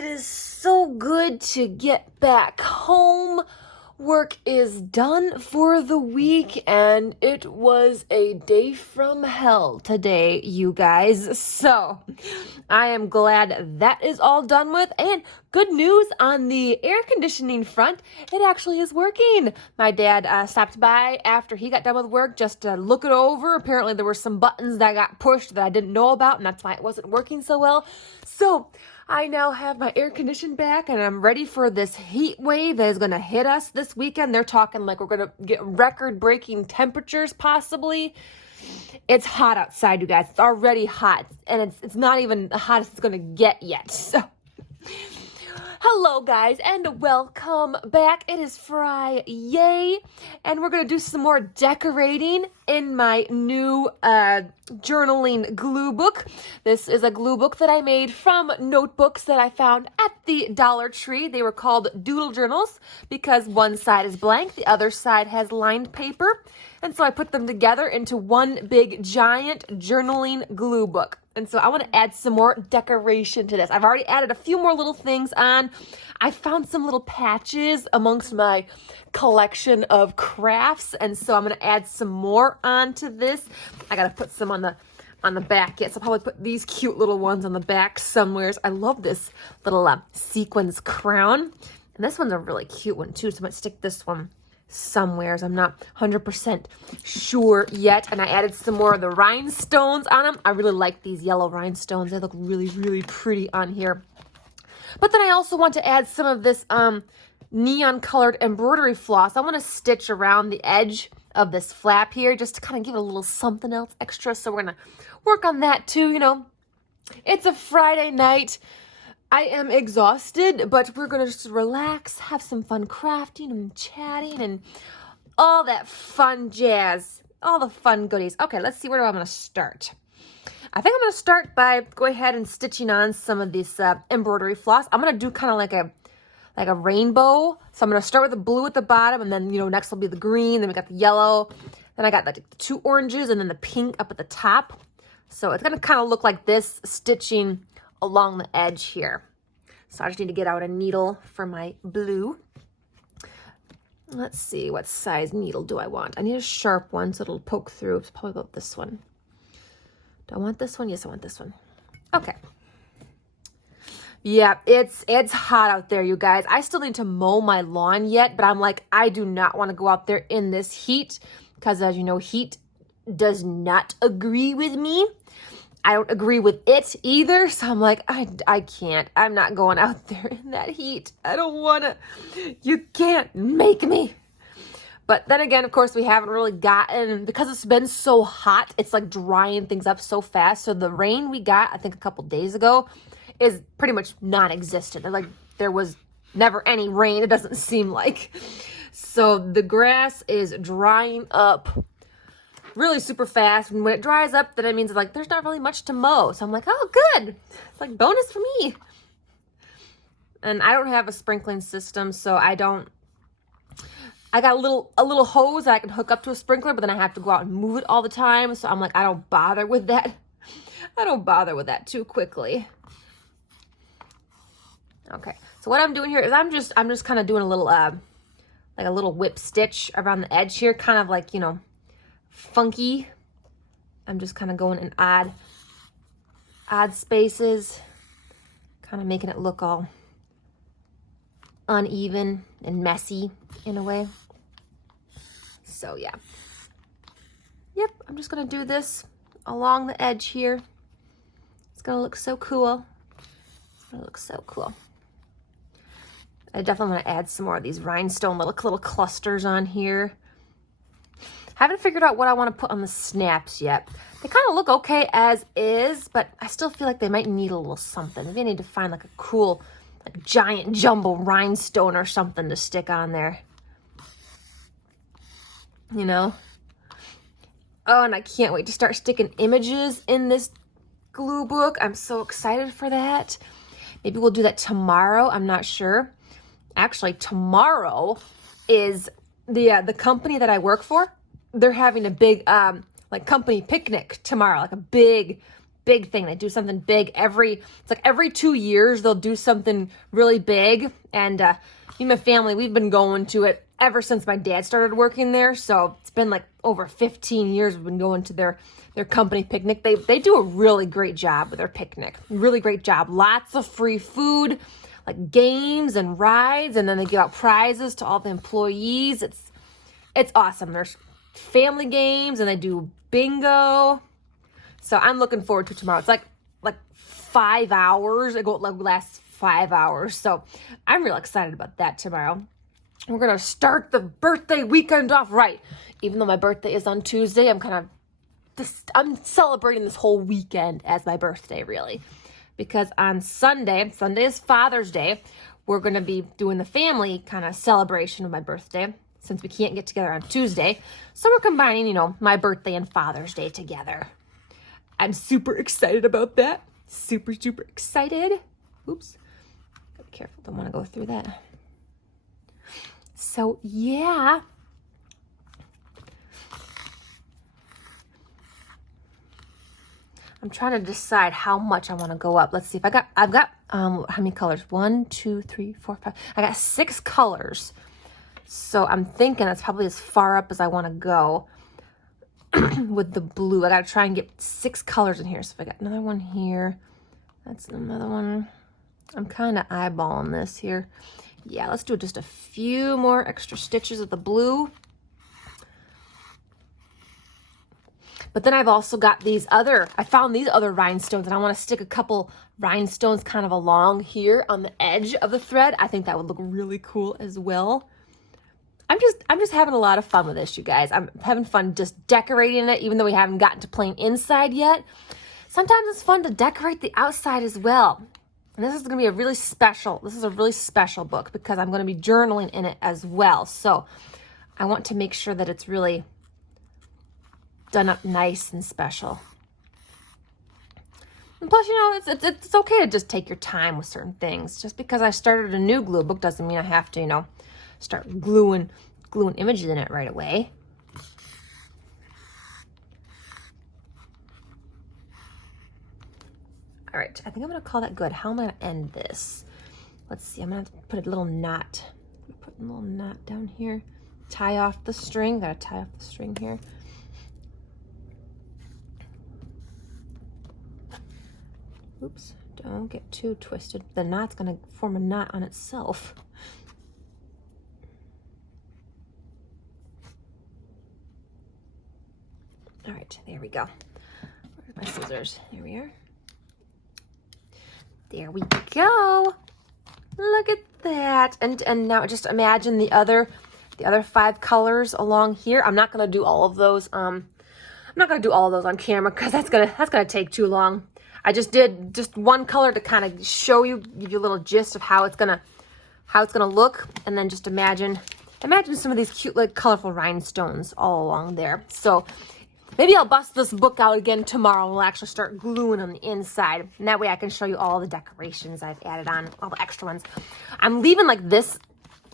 It is so good to get back home. Work is done for the week, and it was a day from hell today, you guys. So I am glad that is all done with. And good news on the air conditioning front, it actually is working. My dad stopped by after he got done with work just to look it over. Apparently there were some buttons that got pushed that I didn't know about, and that's why it wasn't working so well. So I now have my air conditioned back, and I'm ready for this heat wave that is going to hit us this weekend. They're talking like we're going to get record-breaking temperatures possibly. It's hot outside, you guys. It's already hot, and it's not even the hottest it's going to get yet. So hello, guys, and welcome back. It is Friday, and we're going to do some more decorating in my new journaling glue book. This is a glue book that I made from notebooks that I found at the Dollar Tree. They were called doodle journals because one side is blank, the other side has lined paper. And so I put them together into one big giant journaling glue book. And so I want to add some more decoration to this. I've already added a few more little things on. I found some little patches amongst my collection of crafts. And so I'm going to add some more onto this. I got to put some on the back yet. So I'll probably put these cute little ones on the back somewhere. I love this little sequins crown. And this one's a really cute one too. So I might stick this one somewheres. I'm not 100% sure yet. And I added some more of the rhinestones on them. I really like these yellow rhinestones. They look really, really pretty on here. But then I also want to add some of this neon colored embroidery floss. I want to stitch around the edge of this flap here just to kind of give it a little something else extra. So we're going to work on that too. You know, it's a Friday night. I am exhausted, but we're going to just relax, have some fun crafting and chatting and all that fun jazz, all the fun goodies. Okay, let's see, where do I want to start? I think I'm going to start by going ahead and stitching on some of this embroidery floss. I'm going to do kind of like a rainbow. So I'm going to start with the blue at the bottom, and then, you know, next will be the green. Then we got the yellow. Then I got the two oranges and then the pink up at the top. So it's going to kind of look like this, stitching along the edge here. So I just need to get out a needle for my blue. Let's see, what size needle do I want? I need a sharp one so it'll poke through. It's probably about this one. Do I want this one? Yes, I want this one. Okay. Yeah, it's hot out there, you guys. I still need to mow my lawn yet, but I'm like, I do not want to go out there in this heat because, as you know, heat does not agree with me. I don't agree with it either. So I'm like, I can't. I'm not going out there in that heat. I don't want to. You can't make me. But then again, of course, we haven't really gotten, because it's been so hot, it's like drying things up so fast. So the rain we got, I think a couple days ago, is pretty much non-existent. Like there was never any rain, it doesn't seem like. So the grass is drying up really super fast, and when it dries up, then it means like there's not really much to mow. So I'm like, oh, good. It's like bonus for me. And I don't have a sprinkling system, so I got a little hose that I can hook up to a sprinkler, but then I have to go out and move it all the time. So I'm like, I don't bother with that. I don't bother with that too quickly. Okay, so what I'm doing here is I'm just kind of doing a little like a little whip stitch around the edge here, kind of like, you know, funky. I'm just kind of going in odd spaces, kind of making it look all uneven and messy in a way. So yeah. Yep, I'm just gonna do this along the edge here. It's gonna look so cool. It's gonna look so cool. I definitely want to add some more of these rhinestone little clusters on here. Haven't figured out what I want to put on the snaps yet. They kind of look okay as is, but I still feel like they might need a little something. Maybe I need to find like a cool, like giant jumbo rhinestone or something to stick on there. You know? Oh, and I can't wait to start sticking images in this glue book. I'm so excited for that. Maybe we'll do that tomorrow. I'm not sure. Actually, tomorrow is the company that I work for. They're having a big like company picnic tomorrow, like a big big thing. They do something big it's like every 2 years they'll do something really big. And me and my family, we've been going to it ever since my dad started working there. So it's been like over 15 years we've been going to their company picnic. They do a really great job with their picnic. Really great job. Lots of free food, like games and rides, and then they give out prizes to all the employees. It's awesome. There's family games and they do bingo. So I'm looking forward to tomorrow. It's like 5 hours. It lasts 5 hours. So I'm real excited about that tomorrow. We're going to start the birthday weekend off right. Even though my birthday is on Tuesday, I'm celebrating this whole weekend as my birthday, really. Because on Sunday is Father's Day, we're going to be doing the family kind of celebration of my birthday since we can't get together on Tuesday. So we're combining, my birthday and Father's Day together. I'm super excited about that. Super, super excited. Oops. Gotta be careful. Don't want to go through that. So, yeah. I'm trying to decide how much I want to go up. Let's see if I've got how many colors? 1, 2, 3, 4, 5. I got 6 colors. So I'm thinking that's probably as far up as I want to go with the blue. I got to try and get 6 colors in here. So if I got another one here, that's another one. I'm kind of eyeballing this here. Yeah, let's do just a few more extra stitches of the blue. But then I've also got I found these other rhinestones, and I want to stick a couple rhinestones kind of along here on the edge of the thread. I think that would look really cool as well. I'm just having a lot of fun with this, you guys. I'm having fun just decorating it, even though we haven't gotten to playing inside yet. Sometimes it's fun to decorate the outside as well. And this is going to be a really special book because I'm going to be journaling in it as well. So I want to make sure that it's really done up nice and special. And plus, it's okay to just take your time with certain things. Just because I started a new glue book doesn't mean I have to, start gluing images in it right away. All right, I think I'm going to call that good. How am I going to end this? Let's see, I'm going to put a little knot. Put a little knot down here. Tie off the string. Got to tie off the string here. Oops, don't get too twisted. The knot's going to form a knot on itself. All right, there we go. Where's my scissors? Here we are. There we go. Look at that. And now just imagine the other 5 colors along here. I'm not going to do all of those. I'm not going to do all of those on camera because that's going to take too long. I just did just one color to kind of show you, give you a little gist of how it's going to look, and then just imagine some of these cute, like, colorful rhinestones all along there. So maybe I'll bust this book out again tomorrow and we'll actually start gluing on the inside. And that way I can show you all the decorations I've added on, all the extra ones. I'm leaving like this,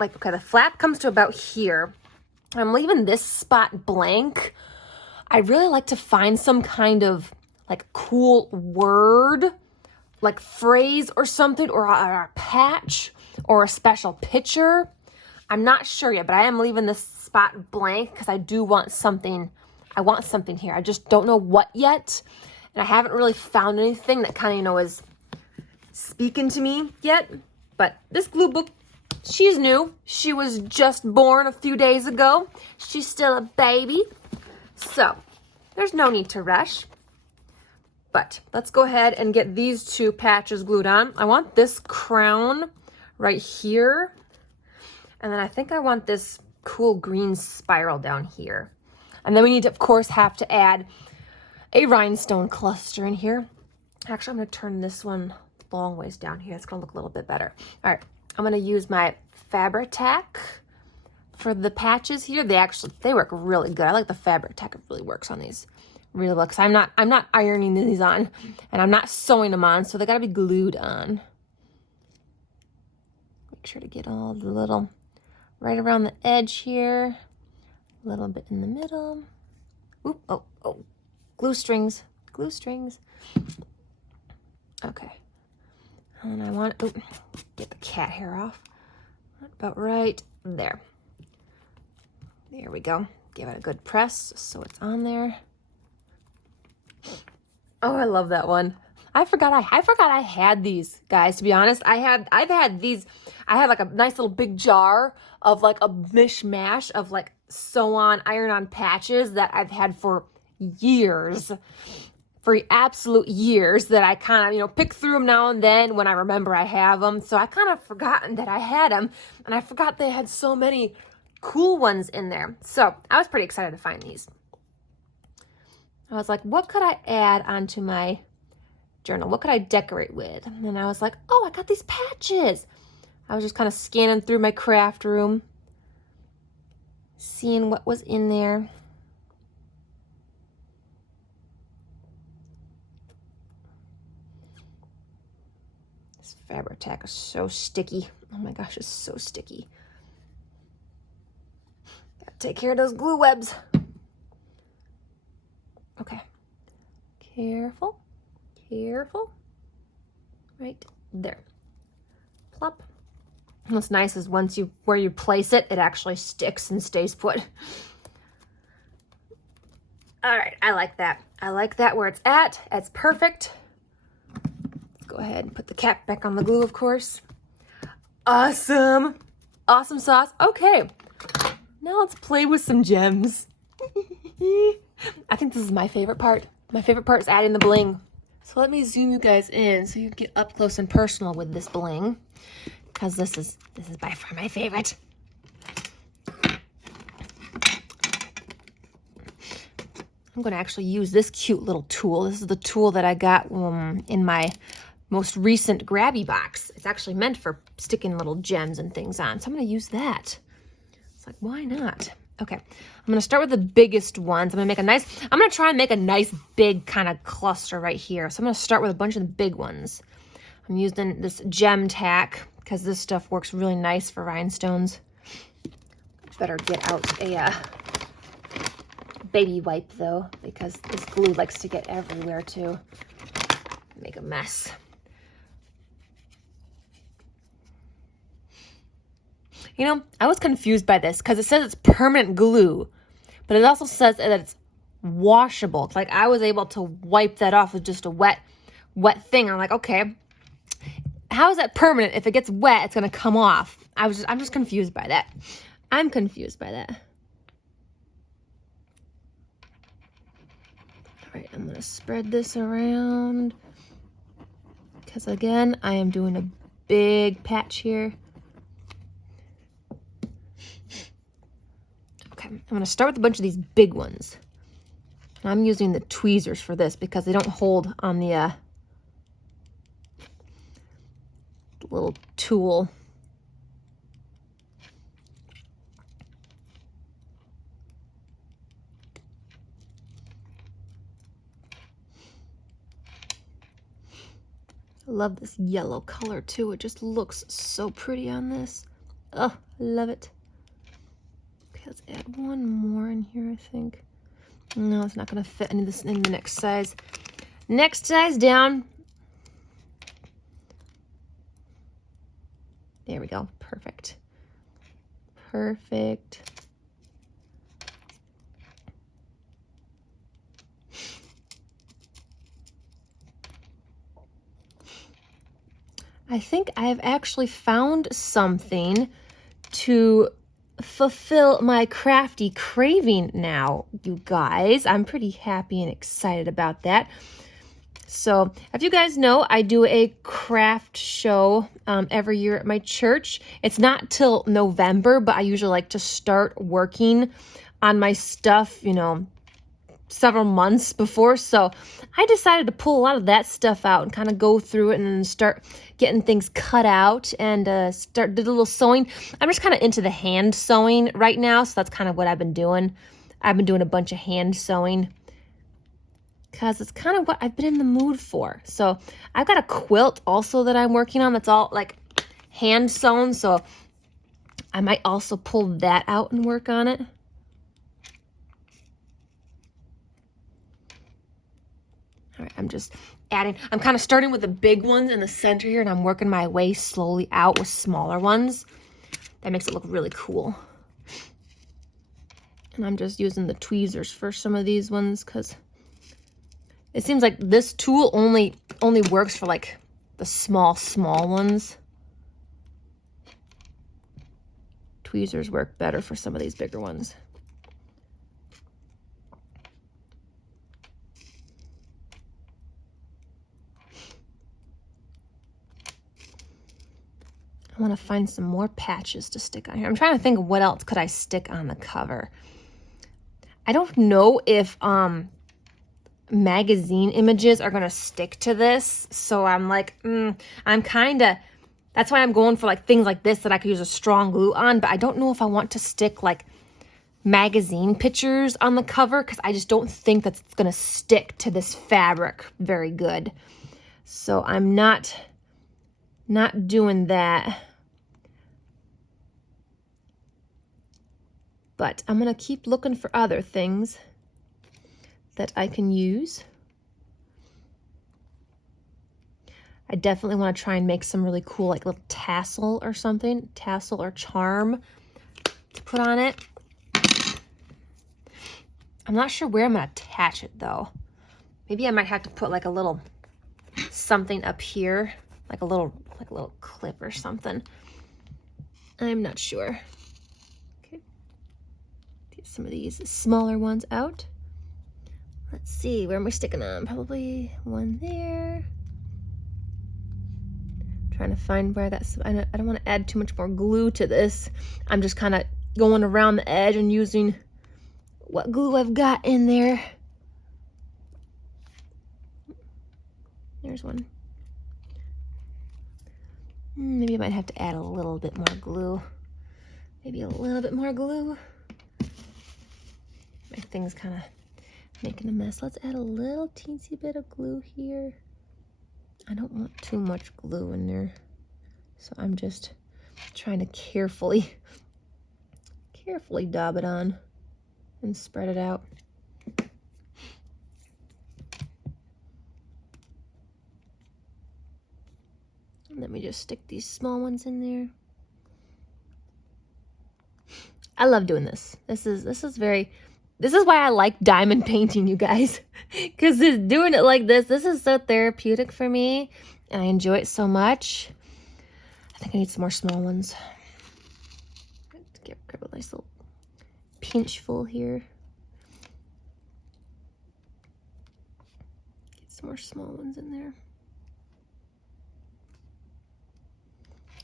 okay, the flap comes to about here. I'm leaving this spot blank. I really like to find some kind of like cool word, like phrase or something, or a patch or a special picture. I'm not sure yet, but I am leaving this spot blank because I do want something. I want something here. I just don't know what yet. And I haven't really found anything that kind of, is speaking to me yet. But this glue book, she's new. She was just born a few days ago. She's still a baby. So there's no need to rush. But let's go ahead and get these 2 patches glued on. I want this crown right here. And then I think I want this cool green spiral down here. And then we need to, of course, have to add a rhinestone cluster in here. Actually, I'm going to turn this one long ways down here. It's going to look a little bit better. All right, I'm going to use my Fabri-Tac for the patches here. They work really good. I like the Fabri-Tac. It really works on these. Really well, because I'm not ironing these on, and I'm not sewing them on, so they got to be glued on. Make sure to get all the little right around the edge here, a little bit in the middle. Oop, oh, glue strings glue strings. Okay. And I want to get the cat hair off. About right there. There we go. Give it a good press so it's on there. Oh, I love that one. I forgot I had these, guys, to be honest. I've had these. I had like a nice little big jar of like a mishmash of like sew on, iron on patches that I've had for years. For absolute years, that I kind of, pick through them now and then when I remember I have them. So I kind of forgotten that I had them, and I forgot they had so many cool ones in there. So I was pretty excited to find these. I was like, what could I add onto my journal? What could I decorate with? And I was like, oh, I got these patches. I was just kind of scanning through my craft room, seeing what was in there. This fabric tack is so sticky. Oh my gosh, it's so sticky. Gotta take care of those glue webs. Okay. Careful. Careful. Right there. Plop. And what's nice is where you place it, it actually sticks and stays put. All right, I like that. I like that where it's at. It's perfect. Let's go ahead and put the cap back on the glue, of course. Awesome. Awesome sauce. Okay. Now let's play with some gems. I think this is my favorite part. My favorite part is adding the bling. So let me zoom you guys in so you can get up close and personal with this bling, because this is by far my favorite. I'm going to actually use this cute little tool. This is the tool that I got in my most recent grabby box. It's actually meant for sticking little gems and things on. So I'm going to use that. It's like, why not? Okay, I'm going to start with the biggest ones. I'm going to try and make a nice big kind of cluster right here. So I'm going to start with a bunch of the big ones. I'm using this gem tack because this stuff works really nice for rhinestones. Better get out a baby wipe though, because this glue likes to get everywhere too. Make a mess. I was confused by this because it says it's permanent glue, but it also says that it's washable. Like I was able to wipe that off with just a wet thing. I'm like, okay, how is that permanent? If it gets wet, it's gonna come off. I'm just confused by that. I'm confused by that. All right, I'm gonna spread this around because again, I am doing a big patch here. Okay, I'm going to start with a bunch of these big ones. And I'm using the tweezers for this because they don't hold on the little tool. I love this yellow color too. It just looks so pretty on this. Oh, I love it. Let's add one more in here, I think. No, it's not going to fit any of this in the next size. Next size down. There we go. Perfect. Perfect. I think I've actually found something to fulfill my crafty craving now, you guys. I'm pretty happy and excited about that. So if you guys know, I do a craft show every year at my church. It's not till November, but I usually like to start working on my stuff, several months before. So I decided to pull a lot of that stuff out and kind of go through it and then start getting things cut out and did a little sewing. I'm just kind of into the hand sewing right now. So that's kind of what I've been doing. I've been doing a bunch of hand sewing because it's kind of what I've been in the mood for. So I've got a quilt also that I'm working on that's all like hand sewn. So I might also pull that out and work on it. All right, I'm just adding, I'm kind of starting with the big ones in the center here, and I'm working my way slowly out with smaller ones. That makes it look really cool. And I'm just using the tweezers for some of these ones because it seems like this tool only works for like the small ones. Tweezers work better for some of these bigger ones. I want to find some more patches to stick on here. I'm trying to think of what else could I stick on the cover. I don't know if magazine images are going to stick to this. So I'm like, I'm kind of, that's why I'm going for like things like this that I could use a strong glue on. But I don't know if I want to stick like magazine pictures on the cover because I just don't think that's going to stick to this fabric very good. So I'm not doing that. But I'm going to keep looking for other things that I can use. I definitely want to try and make some really cool like little tassel or something, tassel or charm to put on it. I'm not sure where I'm going to attach it though. Maybe I might have to put like a little something up here, like a little clip or something. I'm not sure. Okay. Get some of these smaller ones out. Let's see, where am I sticking them? Probably one there. Trying to find where that's, I don't want to add too much more glue to this. I'm just kind of going around the edge and using what glue I've got in there. There's one. Maybe I might have to add a little bit more glue. Maybe a little bit more glue. My thing's kind of making a mess. Let's add a little teensy bit of glue here. I don't want too much glue in there. So I'm just trying to carefully dab it on and spread it out. And let me just stick these small ones in there. I love doing this. This is why I like diamond painting, you guys. Because doing it like this is so therapeutic for me. And I enjoy it so much. I think I need some more small ones. Grab a nice little pinch full here. Get some more small ones in there.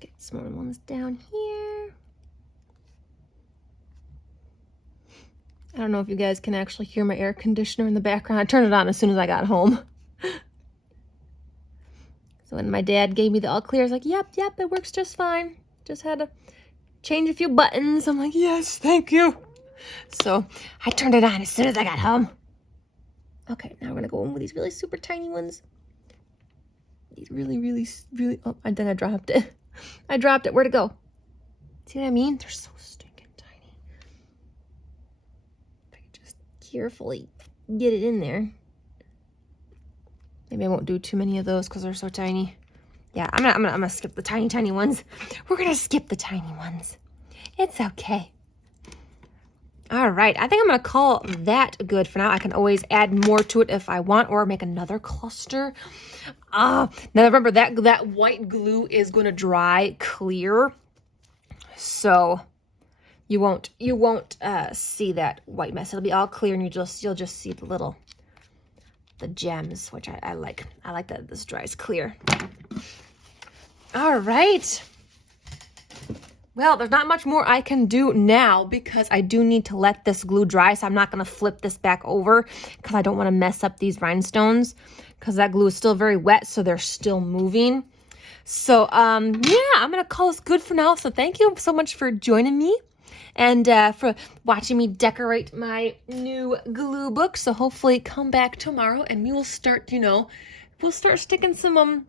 Get some more ones down here. I don't know if you guys can actually hear my air conditioner in the background. I turned it on as soon as I got home. So when my dad gave me the all clear, I was like, yep, it works just fine. Just had to change a few buttons. I'm like, yes, thank you. So I turned it on as soon as I got home. Okay, now we're going to go in with these really super tiny ones. These really, oh, and then I dropped it. I dropped it. Where'd it go? See what I mean? They're so stinking tiny. If I could just carefully get it in there. Maybe I won't do too many of those because they're so tiny. Yeah, I'm gonna skip the tiny ones. We're gonna skip the tiny ones. It's okay. All right, I think I'm gonna call that good for now. I can always add more to it if I want, or make another cluster. Now remember that white glue is gonna dry clear, so you won't see that white mess. It'll be all clear, and you'll just see the gems, which I like. I like that this dries clear. All right. Well, there's not much more I can do now because I do need to let this glue dry. So I'm not going to flip this back over because I don't want to mess up these rhinestones because that glue is still very wet. So they're still moving. So, yeah, I'm going to call this good for now. So thank you so much for joining me and for watching me decorate my new glue book. So hopefully come back tomorrow and we will start, we'll start sticking some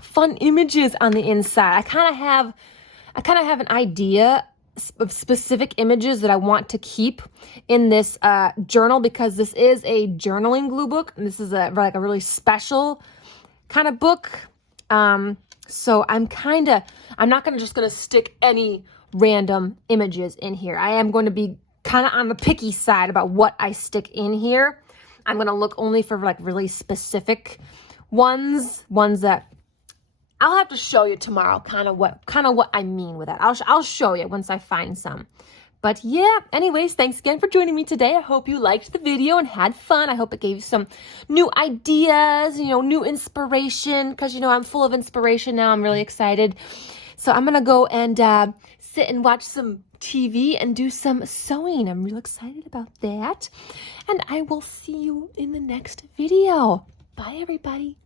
fun images on the inside. I kind of have an idea specific images that I want to keep in this journal, because this is a journaling glue book. And this is like a really special kind of book. So I'm not just gonna stick any random images in here. I am going to be kind of on the picky side about what I stick in here. I'm gonna look only for like really specific ones that I'll have to show you tomorrow, kind of what I mean with that. I'll show you once I find some. But yeah, anyways, thanks again for joining me today. I hope you liked the video and had fun. I hope it gave you some new ideas, new inspiration, because, I'm full of inspiration now. I'm really excited. So I'm going to go and sit and watch some TV and do some sewing. I'm real excited about that. And I will see you in the next video. Bye, everybody.